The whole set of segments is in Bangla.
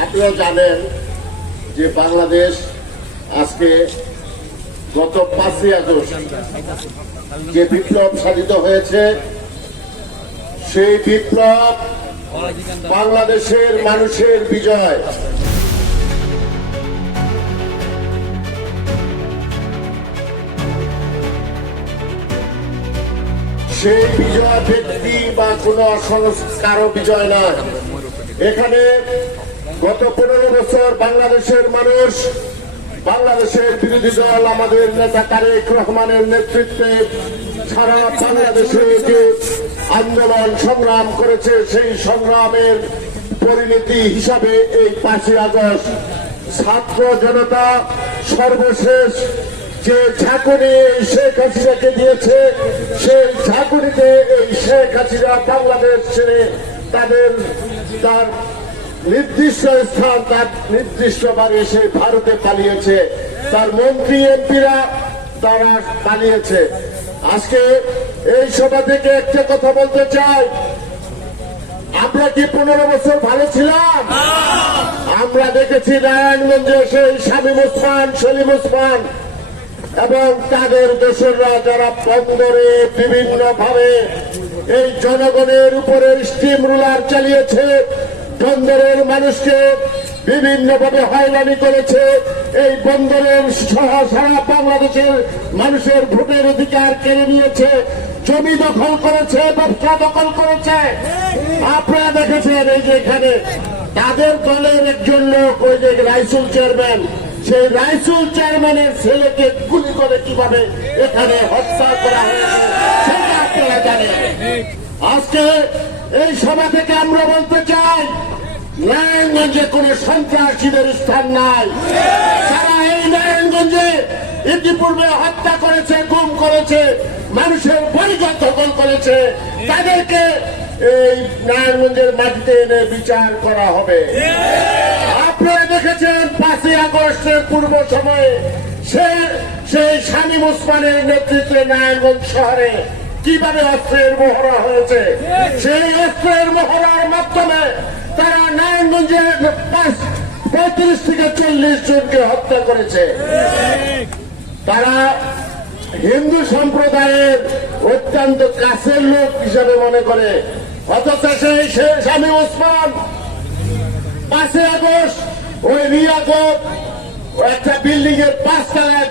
আপনারা জানেন যে বাংলাদেশ আজকে গত পাঁচই আগস্ট যে বিপ্লব সাধিত হয়েছে, সেই বিপ্লব বাংলাদেশের মানুষের বিজয়। সেই বিজয় ব্যক্তি বা কোন কারও বিজয় নয়। এখানে গত পনেরো বছর বাংলাদেশের মানুষ, বাংলাদেশের বিরোধী দল আমাদের নেতা তারেক রহমানের নেতৃত্বে সারা বাংলাদেশে যে আন্দোলন সংগ্রাম করেছে, সেই সংগ্রামের পরিণতি হিসাবে এই পাঁচই আগস্ট ছাত্র জনতা সর্বশেষ যে ঝাঁকুনি শেখ হাসিনাকে দিয়েছে, সেই ঝাঁকুনিতে এই শেখ হাসিনা বাংলাদেশ ছেড়ে তাদের, তার নির্দিষ্ট স্থান তার নির্দিষ্ট বাড়ি সে ভারতে পালিয়েছে। তার মন্ত্রী, এমপিরা তারা পালিয়েছে। আজকে এই সভা থেকে একটা কথা বলতে চাই। আমরা কি পনেরো বছর ভালো ছিলাম? আমরা দেখেছি নারায়ণগঞ্জে সেই শামীম ওসমান সলিম ওসমান এবং তাদের দোসররা যারা বন্দরে বিভিন্ন ভাবে এই জনগণের উপরে স্টিম রুলার চালিয়েছে বন্দরের মানুষকে বিভিন্ন ভাবে হয়রানি করেছে। এই বন্দরের সারা বাংলাদেশের মানুষের ভোটের অধিকার কেড়ে নিয়েছে। জমি দখল করেছে, ব্যবসা দখল করেছে। আপনারা দেখেছেন এই যে এখানে তাদের দলের একজন লোক, ওই যে রাইসুল চেয়ারম্যান। সেই রাইসুল চেয়ারম্যানের ছেলেকে গুলি করে কীভাবে এখানে হত্যা করা হয়েছে, সেটা আপনারা জানেন। আজকে এই সভা থেকে আমরা বলতে চাই নারায়ণগঞ্জে কোন সন্ত্রাসীদের স্থান নাই। তারা এই নারায়ণগঞ্জে ইতিপূর্বে হত্যা করেছে, গুম করেছে, মানুষের পরিচয় দখল করেছে, তাদেরকে এই নারায়ণগঞ্জের মাটিতে এনে বিচার করা হবে। আপনারা দেখেছেন পাঁচই আগস্টের পূর্ব সময়ে সে সেই শামীম ওসমানের নেতৃত্বে নারায়ণগঞ্জ শহরে কীভাবে অস্ত্রের মহড়া হয়েছে? সেই অস্ত্রের মহড়ার মাধ্যমে তারা নারায়ণগঞ্জে পাঁচ, পঁয়ত্রিশ থেকে চল্লিশ জনকে হত্যা করেছে। তারা হিন্দু সম্প্রদায়ের অত্যন্ত কাছের লোক হিসাবে মনে করে। অথচ সেই স্বামী ওসমান পাঁচই আগস্ট ওই রিয়াগত একটা বিল্ডিং এর পাঁচতলায়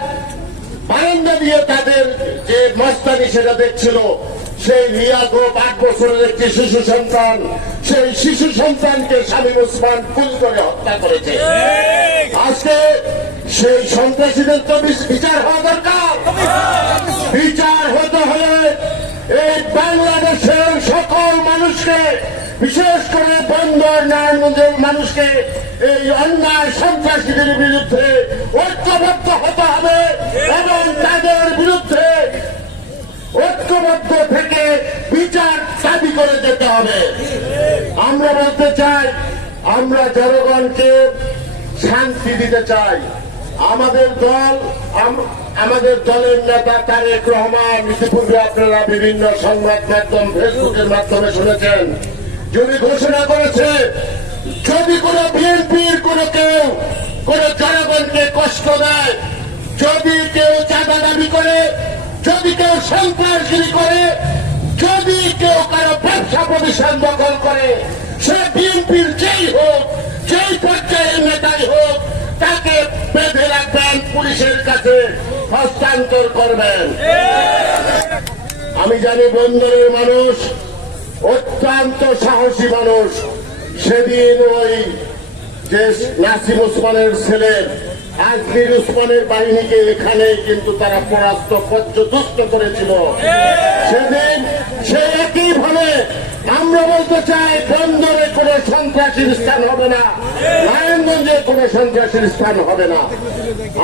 বারান্দা দিয়ে তাদের যে মস্তানি সেটা দেখছিল। সেই রিয়াগত আট বছরের একটি শিশু সন্তান সেই শিশু সন্তানকে স্বামী ওসমান খুন করে হত্যা করেছে। আজকে সেই সন্ত্রাসীদের তো বিচার হওয়া দরকার। বিচার হতে হলে এই বাংলাদেশের সকল মানুষকে বিশেষ করে বন্দর নারায়ণগঞ্জের মানুষকে এই অন্যায় সন্ত্রাসীদের বিরুদ্ধে ঐক্যবদ্ধ হতে হবে এবং তাদের বিরুদ্ধে ঐক্যবদ্ধ থেকে বিচার দাবি করে যেতে হবে। আমরা বলতে চাই, আমরা জনগণকে শান্তি দিতে চাই। আমাদের দল আমাদের দলের নেতা তারেক রহমান ইতিপূর্বে আপনারা বিভিন্ন সংবাদ মাধ্যম, ফেসবুকের মাধ্যমে শুনেছেন। যদি ঘোষণা করেছে, যদি কোন বিএনপির কোন কেউ, কোন জনগণকে কষ্ট দেয়, যদি কেউ চাঁদা দাবি করে যদি কেউ সন্ত্রাসগিরি করে, যদি কেউ কারও ব্যবসা প্রতিষ্ঠান দখল করে, সে বিএনপির যেই হোক, যেই পর্যায়ের নেতাই হোক, তাকে বেঁধে রাখবেন, পুলিশের কাছে হস্তান্তর করবেন। আমি জানি বন্দরের মানুষ অত্যন্ত সাহসী মানুষ। সেদিন ওই যে নাসিম ওসমানের ছেলে আজমির ওসমানের বাহিনীকে এখানে কিন্তু তারা পরাস্ত করেছিল। সেদিন সে আমরা বলতে চাই, বন্দরে সন্ত্রাসীর স্থান হবে না, নারায়ণগঞ্জে সন্ত্রাসীর স্থান হবে না।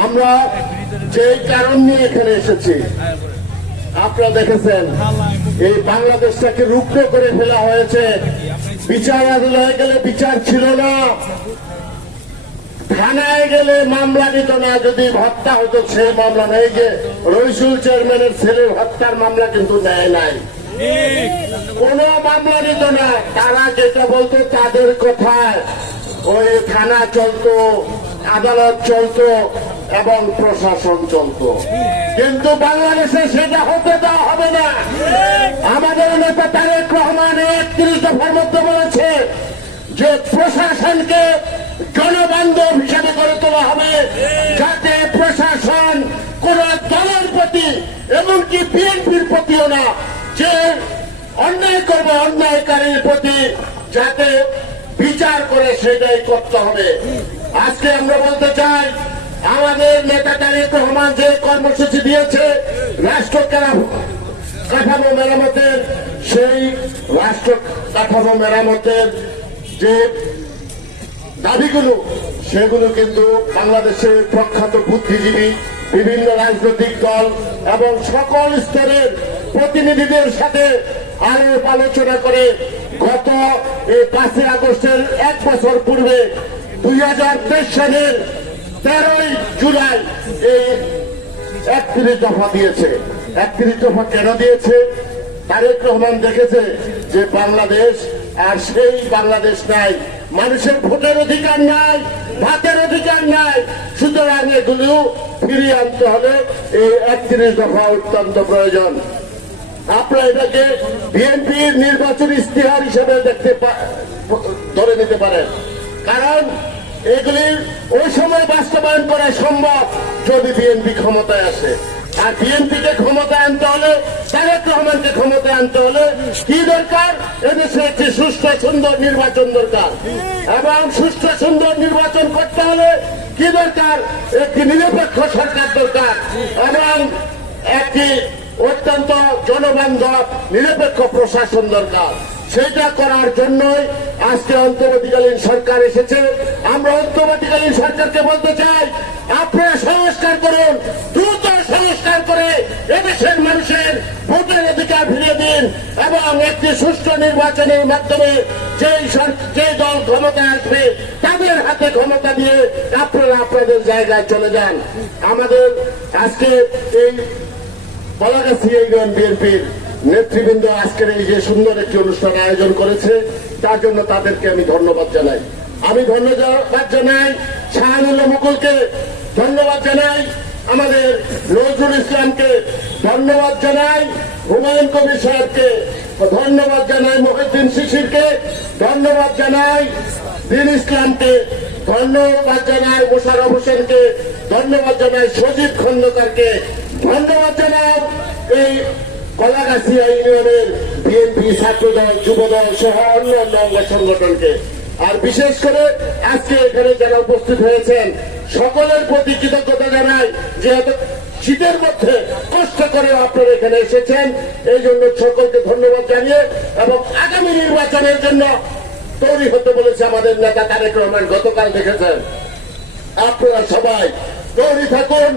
আমরা যে কারণ নিয়ে এখানে এসেছি, আপনারা দেখেছেন, এই বাংলাদেশটাকে রুগ্ন করে ফেলা হয়েছে। বিচার আদালয়ে গেলে বিচার ছিল না। থানায় গেলে মামলা নিত না, যদি হত্যা হতো সে মামলা নেই যে রইসুল চেয়ারম্যানের ছেলের হত্যার মামলা কিন্তু নেয় নাই। কোন মামলা নিত না, তারা যেটা বলতো তাদের কথায়। ওই থানা চলতো, আদালত চলতো এবং প্রশাসন চলতো। কিন্তু বাংলাদেশে সেটা হতে দেওয়া হবে না। আমাদের নেতা তারেক রহমান একত্রিশ দফার মধ্যে বলেছে যে প্রশাসনকে জনবান্ধব হিসাবে গড়ে তোলা হবে। যাতে প্রশাসন কোন দলের প্রতি এমনকি বিএনপির প্রতিও না, যে অন্যায় করবে অন্যায়কারীর প্রতি যাতে বিচার করে সেটাই করতে হবে। আজকে আমরা বলতে চাই, আমাদের নেতা তারেক রহমান যে কর্মসূচি দিয়েছে, রাষ্ট্র কাঠামো মেরামতের, সেই রাষ্ট্র কাঠামো মেরামতের যে দাবিগুলো, সেগুলো কিন্তু বাংলাদেশের প্রখ্যাত বুদ্ধিজীবী, বিভিন্ন রাজনৈতিক দল এবং সকল স্তরের প্রতিনিধিদের সাথে আরও আলোচনা করে গত এই পাঁচই আগস্টের এক বছর পূর্বে দুই হাজার তেইশ সালের তেরোই জুলাই এই একত্রিশ দফা দিয়েছে। একত্রিশ দফা কেন দিয়েছে? তারেক রহমান দেখেছে যে বাংলাদেশ আর সেই বাংলাদেশ নাই। মানুষের ভোটের অধিকার নাই, ভাতের অধিকার নাই। সুতরাং এগুলো ফিরিয়ে আনতে হলে এই একত্রিশ দফা অত্যন্ত প্রয়োজন। আপনারা এটাকে বিএনপির নির্বাচন ইস্তেহার হিসেবে দেখতে ধরে নিতে পারেন। কারণ এগুলি ওই সময় বাস্তবায়ন করা সম্ভব যদি বিএনপি ক্ষমতায় আসে। আর বিএনপিকে ক্ষমতায় আনতে হলে, তারেক রহমানকে ক্ষমতায় আনতে হলে কি দরকার? এদেশে একটি সুস্থ সুন্দর নির্বাচন দরকার। এবং সুস্থ সুন্দর নির্বাচন করতে হলে কি দরকার? একটি নিরপেক্ষ সরকার দরকার এবং একটি অত্যন্ত জনবান্ধব, নিরপেক্ষ প্রশাসন দরকার। সেটা করার জন্যই আজকে অন্তর্বর্তীকালীন সরকার এসেছে। আমরা অন্তর্বর্তীকালীন সরকারকে বলতে চাই, আপনারা সংস্কার করুন। এবং একটি সুষ্ঠু নির্বাচনের মাধ্যমে যে দল ক্ষমতায় আসবে, তাদের হাতে ক্ষমতা দিয়ে আপনারা আপনাদের জায়গায় চলে যান। আমাদের আজকে এই বলাগাছি ইউনিয়ন বিএনপির নেতৃবৃন্দ আজকের এই যে সুন্দর একটি অনুষ্ঠান আয়োজন করেছে, তার জন্য তাদেরকে আমি ধন্যবাদ জানাই। আমি ধন্যবাদ জানাই শাহানুল্লাহ মুকুলকে, ধন্যবাদ জানাই আমাদের নজরুল ইসলামকে, ধন্যবাদ জানাই হুমায়ুন কবির সাহেবকে ধন্যবাদ জানাই, মহিউদ্দিন শিশিরকে ধন্যবাদ জানাই, দিন ইসলামকে ধন্যবাদ জানাই মোশারফ হোসেনকে ধন্যবাদ জানাই, সজীব খন্দকারকে ধন্যবাদ জানাই। এই কলাগাছিয়া ইউনিয়নের বিএনপি ছাত্রদল, যুবদল সহ অন্য অন্য অঙ্গ সংগঠনকে। আর বিশেষ করে আজকে এখানে যারা উপস্থিত হয়েছেন সকলের প্রতি কৃতজ্ঞতা জানাই যে শীতের মধ্যে কষ্ট করে আপনারা এখানে এসেছেন। এই জন্য সকলকে ধন্যবাদ জানিয়ে এবং আগামী নির্বাচনের জন্য তৈরি হতে বলেছে আমাদের নেতা তারেক রহমান, গতকাল দেখেছেন। আপনারা সবাই তৈরি থাকুন।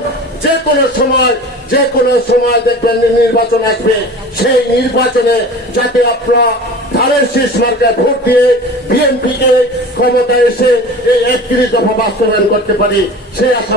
যে কোনো সময়, যে কোনো সময় দেখবেন নির্বাচন আসবে। সেই নির্বাচনে যাতে আপনারা ধানের শীষ সরকার ভোট দিয়ে বিএনপিকে ক্ষমতায় এসে এই একত্রিশ দফা বাস্তবায়ন করতে পারি, সেই আশা